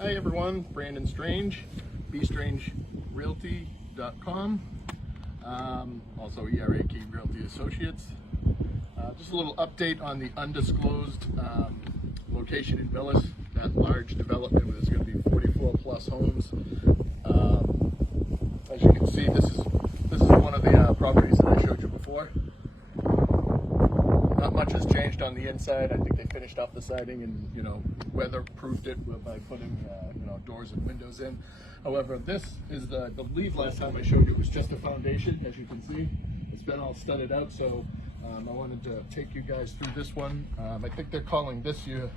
Hi everyone, Brandon Strange, bstrangerealty.com, also ERA Key Realty Associates. Just a little update on the undisclosed location in Millis, that large development where there's going to be 44 plus homes. As you can see, this is one of the properties that I showed you before. Not much has changed on the inside. I think they finished off the siding and, weatherproofed it by putting, doors and windows in. However, this is I believe last time I showed you it was just a foundation. As you can see, it's been all studded out. So I wanted to take you guys through this one. I think they're calling this your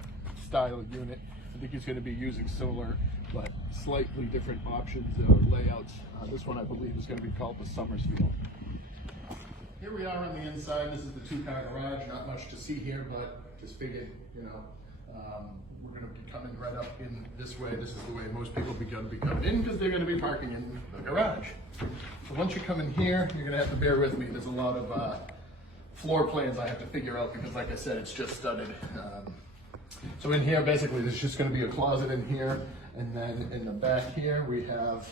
style unit. I think he's going to be using similar but slightly different options or layouts. This one I believe is going to be called the Summersfield. Here we are on the inside. This is the two-car garage. Not much to see here, but just figured, we're going to be coming right up in this way. This is the way most people are going to be coming in because they're going to be parking in the garage. So once you come in here, you're going to have to bear with me. There's a lot of floor plans I have to figure out because, like I said, it's just studded. So in here, basically, there's just going to be a closet in here, and then in the back here, we have,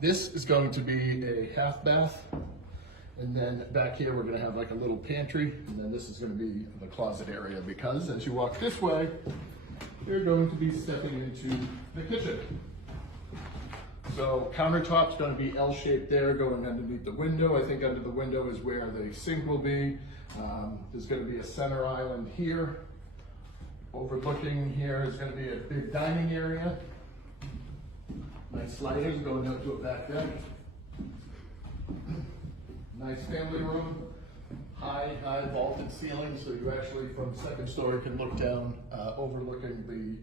this is going to be a half bath. And then back here, we're gonna have like a little pantry, and then this is gonna be the closet area because as you walk this way, you're going to be stepping into the kitchen. So countertop's gonna be L-shaped there, going underneath the window. I think under the window is where the sink will be. There's gonna be a center island here. Overlooking here is gonna be a big dining area. Nice sliders going out to a back deck. Nice family room, high vaulted ceiling, so you actually from the second story can look down, overlooking the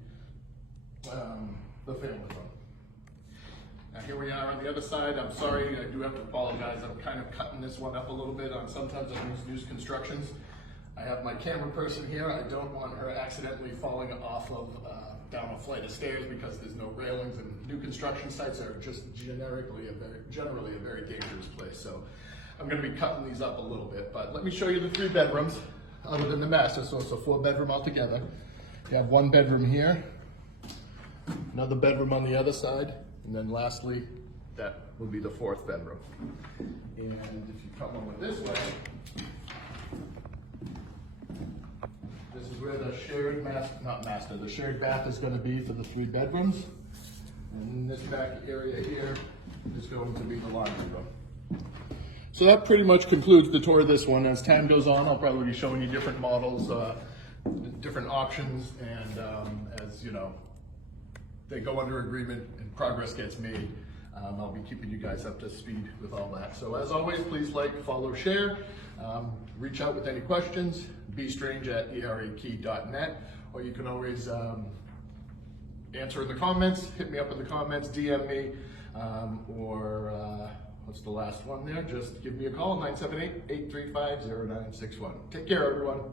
family room. Now here we are on the other side. I'm sorry, I do have to apologize. I'm kind of cutting this one up a little bit on sometimes on these new constructions. I have my camera person here. I don't want her accidentally falling off of down a flight of stairs because there's no railings, and new construction sites are just generally a very dangerous place. So I'm going to be cutting these up a little bit, but let me show you the 3 bedrooms other than the master. So it's a 4-bedroom altogether. You have 1 bedroom here, another bedroom on the other side, and then lastly, that will be the 4th bedroom. And if you come over this way, this is where the shared the shared bath is going to be for the 3 bedrooms. And this back area here is going to be the laundry room. So that pretty much concludes the tour of this one. As time goes on, I'll probably be showing you different models, different options, and as they go under agreement and progress gets made, I'll be keeping you guys up to speed with all that. So as always, please like, follow, share, reach out with any questions, bstrange@erakey.net, or you can always answer in the comments, hit me up in the comments, DM me, or what's the last one there? Just give me a call, 978-835-0961. Take care, everyone.